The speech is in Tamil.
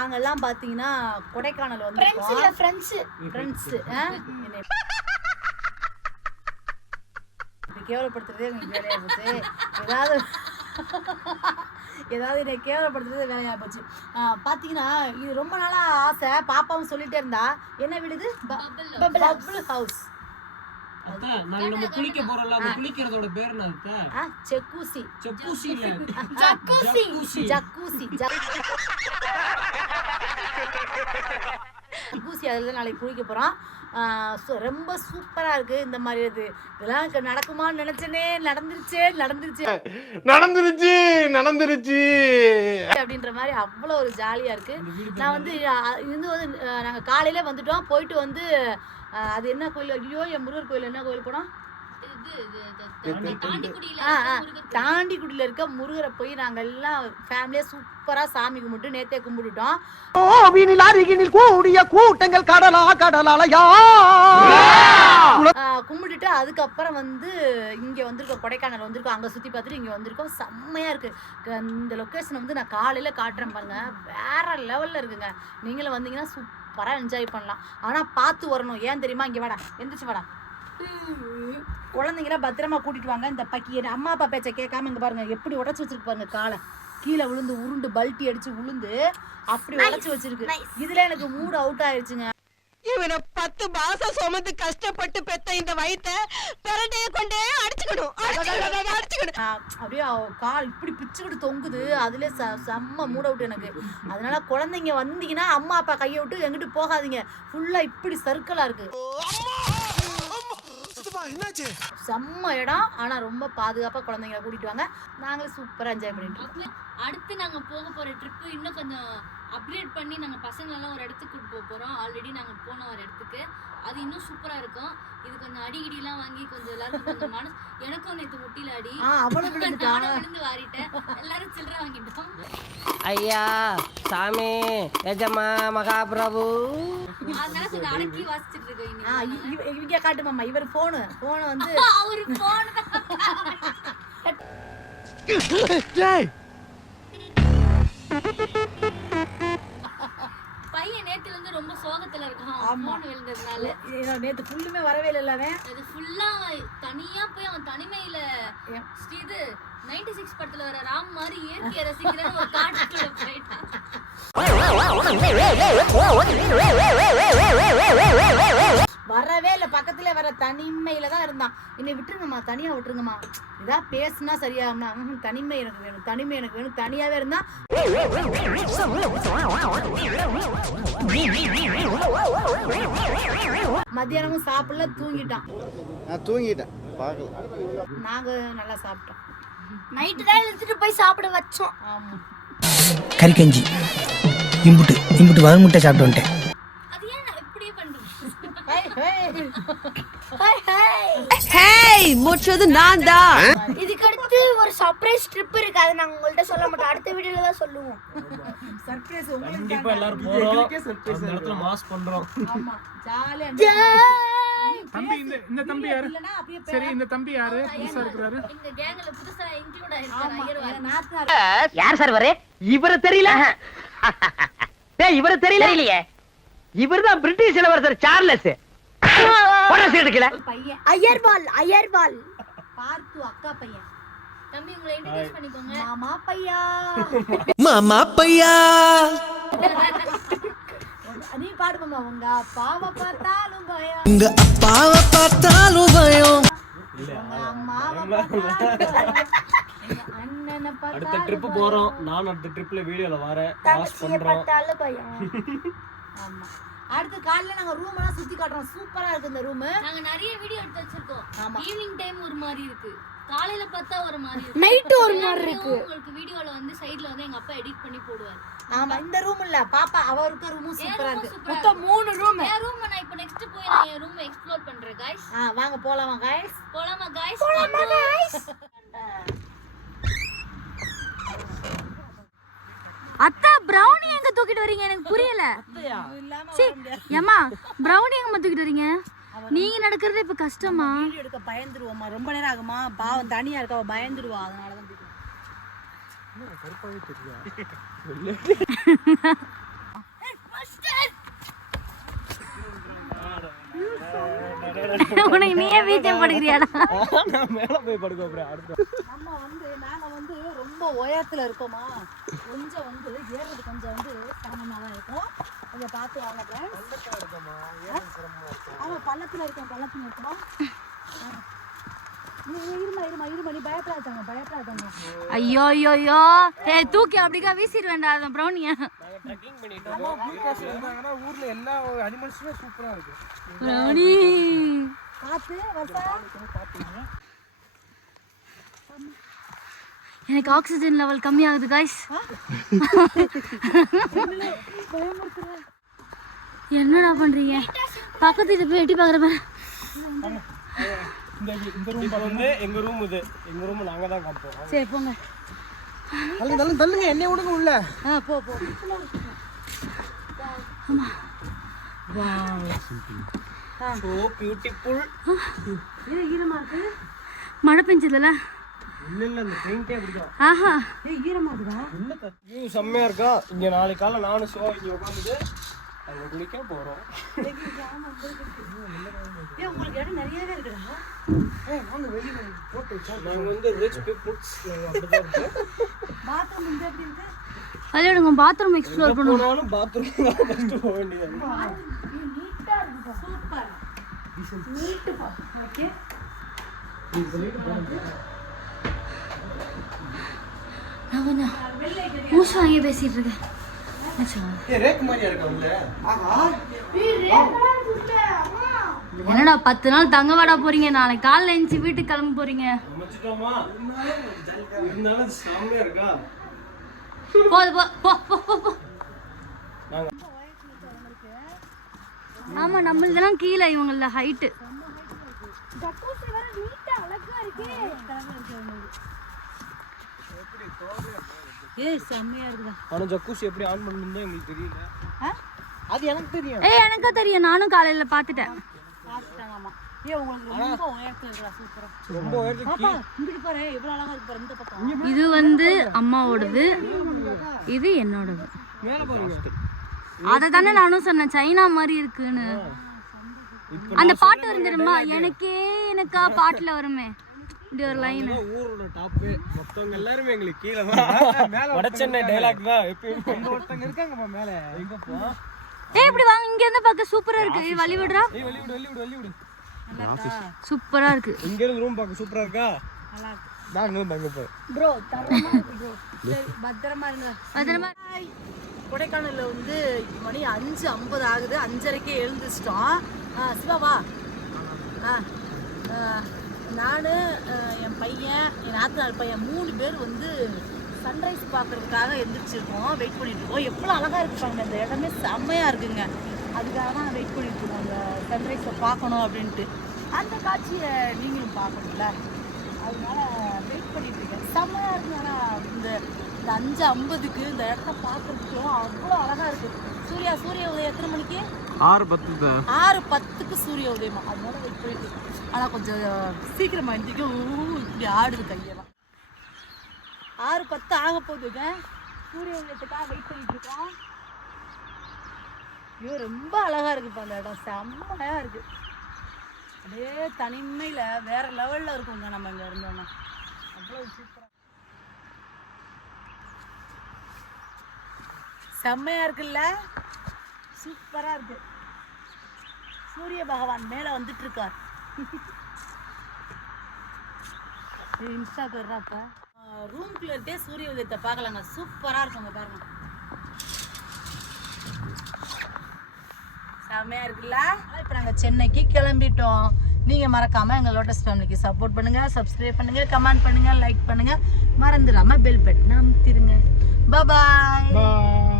நாங்கெல்லாம் பாத்தீங்கன்னா கொடைக்கானல் வந்து ஃப்ரெண்ட்ஸ் ஃப்ரெண்ட்ஸ் கேவலப்படுத்துறதே எங்களுக்கு வேலையா போச்சு? ஏதாவது ஏதாவது என்னை கேவலப்படுத்துறதே வேலையா போச்சு. பாத்தீங்கன்னா இது ரொம்ப நாளா ஆசை. பாப்பாவும் சொல்லிட்டே இருந்தா. என்ன விடுது பபிள் ஹவுஸ் அத்தை நாங்க நம்ம குளிக்க போறோம்ல அந்த குளிக்கிறதோட பேர் என்ன அத்தை? ஆ செக்கூசி ஜக்கூசி இல்ல. ஜக்கூசி. ஜக்கூசி ஜக்கூசி ஜக்கூசி அதில் தான் நாளைக்கு குளிக்க போகிறோம் ரொம்ப சூப்பராக இருக்குது இந்த மாதிரி இது. இதெல்லாம் நடக்குமான்னு நினச்சேனே நடந்துருச்சே நடந்துருச்சு. நடந்துருச்சு நடந்துருச்சு. அப்படின்ற மாதிரி அவ்வளோ ஒரு ஜாலியாக இருக்குது நான் வந்து இது வந்து நாங்கள் காலையில் வந்துட்டோம். போயிட்டு வந்து அது என்ன கோயில்? ஐயோ என் முருகர் கோயில் என்ன கோயில் போனோம்? தாண்டிக்குடியில் இருக்க முருகரை போய் நாங்கள் எல்லாம் ஃபேமிலியாக சூப்பராக சாமி கும்பிட்டு நேத்தே கும்பிட்டுட்டோம். கூடிய கூட்டங்கள் கடலா கடலாலயா. கும்பிட்டுட்டு அதுக்கப்புறம் வந்து இங்கே வந்திருக்கோம். கொடைக்கானல் வந்திருக்கோம். அங்கே சுற்றி பார்த்துட்டு இங்கே வந்திருக்கோம். செம்மையாக இருக்குது இந்த லொக்கேஷன் வந்து நான் காலையில் காட்டுறேன் பாருங்க. வேற லெவலில் இருக்குங்க. நீங்களும் வந்தீங்கன்னா சூப்பராக என்ஜாய் பண்ணலாம். ஆனால் பார்த்து வரணும். ஏன் தெரியுமா? இங்கே வாடா. எந்திரிச்சு வாடா. குழந்தைங்கள பத்திரமா கூட்டிட்டு வாங்க. இந்த பக்கி என் அம்மா அப்பா பேச்சை கேட்காம இங்கே பாருங்க எப்படி உடச்சி வச்சிருக்கு பாருங்க காலை. கீழே விழுந்து உருண்டு பல்ட்டி அடிச்சு விழுந்து அப்படி உடச்சி வச்சிருக்கு. இதுல எனக்கு மூடு அவுட் ஆயிடுச்சுங்க இவனை பத்து மாசம் சுமந்து கஷ்டப்பட்டு பெத்த இந்த வயித்தை பிரண்டைய கொண்டே அடிச்சுக்கணும். அடிச்சுக்கணும், அப்படியே கால் இப்படி பிச்சுக்கிட்டு தொங்குது. அதுல ச செம்ம மூட விட்டு எனக்கு. அதனால குழந்தைங்க வந்தீங்கன்னா அம்மா அப்பா கையை விட்டு எங்கிட்டு போகாதீங்க. ஃபுல்லா இப்படி சர்க்கிளா இருக்கு. செம்ம இடம் ஆனா ரொம்ப பாதுகாப்பா குழந்தைங்களை கூட்டிட்டு வாங்க. நாங்களும் சூப்பரா என்ஜாய் பண்ணிட்டு இருக்கோம். அடுத்து நாங்க போக போற ட்ரிப்பு இன்னும் கொஞ்சம் அப்கிரேட் பண்ணி நாங்க பசங்க எல்லாம் ஒரு இடத்துக்கு கூட்டு போக போறோம். ஆல்ரெடி நாங்க போன ஒரு இடத்துக்கு. அது இன்னும் சூப்பரா இருக்கும். இது கொஞ்சம் அடிக்கடி எல்லாம் வாங்கி கொஞ்சம் எல்லாருக்கும் கொஞ்சம் மனசு எனக்கும் நேத்து முட்டில அடி நானும் விழுந்து வாரிட்டேன். எல்லாரும் சில்லறை வாங்கிட்டோம். ஐயா சாமி எஜமா மகாபிரபு. அதனால கொஞ்சம் அடக்கி வாசிச்சுட்டு இருக்கோம் ஆஹ் இன்னைக்கு இவ- இவங்க காட்டு மாமா இவர் போனு போனை வந்து அவரு போன பையன் நேத்துல இருந்து ரொம்ப சோகத்துல இருக்கான் ஆமா. விழுந்ததுனால நேத்து ஃபுல்லுமே வரவே இல்லைல்லவே அது ஃபுல்லா தனியா போய் அவன் தனிமையில இது 96 சிக்ஸ் படத்துல வர ராம் மாதிரி இயற்கையை ரசிக்கிற ஒரு காட்டுக்குள்ள போயிட்டான் வரவே இல்லை. பக்கத்துல வர தனிமையில தான் இருந்தான். என்னை விட்டுருங்கம்மா தனியா விட்டுருங்கம்மா. இதா பேசுனா சரியாகும்னா தனிமை எனக்கு வேணும் தனிமை எனக்கு வேணும் தனியாவே இருந்தா. மத்தியானமும் சாப்பிடல தூங்கிட்டான். நான் தூங்கிட்டேன். பார்க்கல. நாங்க நல்லா சாப்பிட்டோம். நைட்டு தான் எடுத்துட்டு போய் சாப்பிட வச்சோம். ஆமா. கறிக்கஞ்சி இம்புட்டு இம்புட்டு வறுமுட்டை சாப்பிட்டு வந்துட்டேன் அது ஏன் நான் இப்படியே பண்றீங்க ஹை, ஹை. ஹாய் முற்றது நான் தான் இதுக்கு அடுத்து ஒரு சர்ப்ரைஸ் ட்ரிப் இருக்கு. அதை நாங்க உங்கள்ட்ட சொல்ல மாட்டோம். அடுத்த வீடியோல தான் சொல்லுவோம். சர்ப்ரைஸ் உங்களுக்கு கண்டிப்பா எல்லாரும் போறோம். அந்த இடத்துல மாஸ் பண்றோம். ஆமா. ஜாலியா தம்பி இந்த இந்த தம்பி யாரு? இல்லனா அப்படியே சரி இந்த தம்பி யாரு? புதுசா இருக்கிறாரு? எங்க கேங்ல புதுசா இன்க்ளூட் ஆயிருக்காரு. யார் சார் வரே இவரு தெரியல. டேய் இவரு தெரியல. இல்லையே இவர்தான் பிரிட்டிஷ் இளவரசர் சார்லஸ் அயர்வால் அயர்வால். பார்த்து அக்கா பையன். தம்பி உங்களை இன்ட்ரோடியூஸ் பண்ணிக்கோங்க. மாமா பையா. மாமா பையா. நீ பாடு மாமா உங்க அப்பாவை பார்த்தாலும் பயம். உங்க அப்பாவை பார்த்தாலும் பயம். அடுத்த ட்ரிப். போறோம். நான் அடுத்த ட்ரிப்ல வீடியோல வரேன். தங்கச்சியை பண்றோம். பார்த்தாலும் பயம். ஆமா. அடுத்து காலையில நாங்க ரூம் எல்லாம் சுத்தி காட்டுறோம் சூப்பரா இருக்கு இந்த ரூம் நாங்க நிறைய வீடியோ எடுத்து வச்சிருக்கோம் ஆமா. ஈவினிங் டைம் ஒரு மாதிரி இருக்கு காலையில பார்த்தா ஒரு மாதிரி இருக்கு நைட்டு ஒரு எல்லா மாதிரி video இருக்கு உங்களுக்கு வீடியோல வந்து சைடுல வந்து எங்க அப்பா எடிட் பண்ணி போடுவார் ஆமா இந்த ரூம் இல்ல பாப்பா அவ இருக்க ரூமும் சூப்பரா room இருக்கு சூப்பரா மொத்தம் மூணு ரூம் என் ரூம் நான் இப்போ நெக்ஸ்ட் போய் நான் என் ரூம் எக்ஸ்ப்ளோர் பண்றேன் गाइस ஆ வாங்க போலாமா guys போலாமா गाइस போலாமா गाइस அத்தா பிரவுனி எங்க தூக்கிட்டு வரீங்க எனக்கு புரியல. ஏமா பிரவுனி எங்கம்மா தூக்கிட்டு வரீங்க? நீங்க நடக்கிறது இப்ப கஷ்டமா? வீடியோ எடுக்க பயந்துருவோமா ரொம்ப நேரம் ஆகுமா? பாவம் தனியா இருக்க பயந்துருவா. அதனாலதான் உனக்கு நீயே பீச்சம் படுக்கிறியாடா? மேல போய் படுக்கோ அப்புறம் அடுத்து. நம்ம வந்து மேல ரொம்ப உயரத்துல இருக்கோமா கொஞ்சம் வந்து ஏறுறது கொஞ்சம் வந்து சிரமமா தான் இருக்கும். கொஞ்சம் பார்த்து வாங்க friends. ஆமா பள்ளத்துல இருக்கோம் பள்ளத்துல இருக்கோம். ஐயோ ஐயோ ஐயோ. ஏய் தூக்கி அப்படிக்கா வீசிடுவேன்டா அந்த ப்ரௌனிய ட்ரெக்கிங் பண்ணிட்டு இருக்கோம் ஊர்ல எல்லா அனிமல்ஸுமே சூப்பரா இருக்கு. ப்ரௌனி பார்த்து வசா எனக்கு ஆக்சிஜன் லெவல் கம்மியாகுது காய்ஸ் என்னடா பண்றீங்க? பக்கத்து வீட்டு போய் எட்டி பாக்குற பாரு. இந்த இந்த ரூம் வந்து எங்க ரூம் இது எங்க ரூம் நாங்க தான் காப்போம் சரி போங்க. தள்ளுங்க தள்ளுங்க தள்ளுங்க. என்னைய விடுங்க உள்ள. ஆ போ போ. ஸோ பியூட்டிஃபுல் ஏன் ஈரமா இருக்கு மழை பெஞ்சதுல? இல்ல இல்ல இந்த பெயிண்டே அப்படிதான். ஆஹா. ஏய் ஈரமா இருக்குதா? வியூ செம்மையா இருக்கா? இங்க நாளைக்கு காலைல நானும் ஷோ இங்க உட்காந்துட்டு அங்க குளிக்க போறோம். ஏய் உங்களுக்கு இடம் நிறையவே இருக்குடா. நாங்க வந்து ரிச் பீப்புள்ஸ் அப்படிதான் இருக்கோம் பாத்ரூம் இந்த எப்படி இருக்கு? பாத்ரூம் எக்ஸ்ப்ளோர் பண்ணுவோம் பாத்ரூம் ஃபர்ஸ்ட் போக வேண்டியது. நீட்டா இருக்குப்பா. சூப்பர் ஓகே நான் கொஞ்சம் மூச்சு வாங்கி பேசிட்டு இருக்கேன் என்னடா பத்து நாள் தங்க வாடா போறீங்க? நாளைக்கு காலைல எழுந்துச்சு வீட்டுக்கு கிளம்ப போறீங்க. போது போ போ ஆமா நம்மளதெல்லாம் கீழே இவங்கள ஹைட்டு ஏய் செம்மையா இருக்குதா ஆனா ஜக்கூசி எப்படி ஆன் பண்ணணும் எங்களுக்கு தெரியல. அது எனக்கு தெரியும். ஏய் எனக்கா தெரியும். நானும் காலையில பாத்துட்டேன் உங்களுக்கு இந்த பக்கம். இது வந்து அம்மாவோடது. இது என்னோடது. மேல பாருங்க. அதை தானே நானும் சொன்னேன். சைனா மாதிரி இருக்குன்னு. அந்த பாட்டு தெரியுமா? எனக்கே எனக்கா பாட்டுல வருமே. இப்படி ஒரு லைன் ஊரோட டாப்பு மொத்தவங்க எல்லாருமே எங்களுக்கு கீழே தான். வட சென்னை டைலாக் தான் எப்பயுமே. ஒருத்தங்க இருக்காங்கப்பா மேல. எங்க போ? ஏய் இப்படி வாங்க. இங்க இருந்து பார்க்க சூப்பரா இருக்கு. வழி விடுறா ஏய் வெளிய விடு வெளிய விடு சூப்பரா இருக்கு? இங்க இருந்து ரூம் பார்க்க சூப்பரா இருக்கா? தங்க ப்ரோ தரமா இருக்கு ப்ரோ சரி பத்திரமா இருங்க. பத்திரமா. கொடைக்கானல்ல வந்து மணி அஞ்சு ஐம்பது ஆகுது. அஞ்சரைக்கே எழுந்திரிச்சிட்டோம். ஆ சிவா வா. ஆ. நான் என் பையன் என் நாத்தனார் பையன் மூணு பேர் வந்து சன்ரைஸ் பார்க்கறதுக்காக எழுந்திரிச்சிருக்கோம் வெயிட் பண்ணிட்டு இருக்கோம். எவ்வளோ அழகாக இருப்பாங்க அந்த இடமே செம்மையாக இருக்குங்க. அதுக்காக தான் வெயிட் பண்ணிட்டுருக்கோம் அந்த சன்ரைஸை பார்க்கணும் அப்படின்ட்டு. அந்த காட்சியை நீங்களும் பார்க்கணும்ல. அதனால வெயிட் பண்ணிட்டுருக்கேன் செம்மையாக இருக்குங்க. ஆனால் இந்த இந்த அஞ்சு ஐம்பதுக்கு இந்த இடத்த பார்க்கறதுக்கும் அவ்வளோ அழகாக இருக்கு. சூர்யா சூரிய உதயம் எத்தனை மணிக்கு? ஆறு பத்து ஆறு பத்துக்கு சூரிய உதயமா? அதனால வெயிட் பண்ணிட்டு இருக்கேன். ஆனா கொஞ்சம் சீக்கிரமா எந்திரிக்கும் ஊ, இப்படி ஆடுது கையெல்லாம். ஆறு பத்து ஆக போகுதுங்க சூரிய உதயத்துக்காக வெயிட் பண்ணிட்டு இருக்கோம். ஐயோ ரொம்ப அழகா இருக்குப்பா அந்த இடம். செம்மையா இருக்கு. அப்படியே தனிமையில வேற லெவல்ல இருக்குங்க நம்ம இங்க இருந்தோம்னா. அவ்வளவு சூப்பரா செம்மையா இருக்குல்ல? சூப்பரா இருக்கு. சூரிய பகவான் மேல வந்துட்டு இருக்கார் இன்ஸ்டாக்கு வர்றாப்ப ரூம்குள்ள இருந்தே சூரிய உதயத்தை பார்க்கலாங்க. சூப்பரா இருக்குங்க பாருங்க. செம்மையா இருக்குல்ல? இப்போ நாங்கள் சென்னைக்கு கிளம்பிட்டோம். நீங்கள் மறக்காமல் எங்கள் லோட்டஸ் ஃபேமிலிக்கு சப்போர்ட் பண்ணுங்கள் சப்ஸ்கிரைப் பண்ணுங்கள் கமெண்ட் பண்ணுங்கள் லைக் பண்ணுங்கள் மறந்துடாமல் பெல் பட்டன் அமுத்திருங்க பாய் பாய்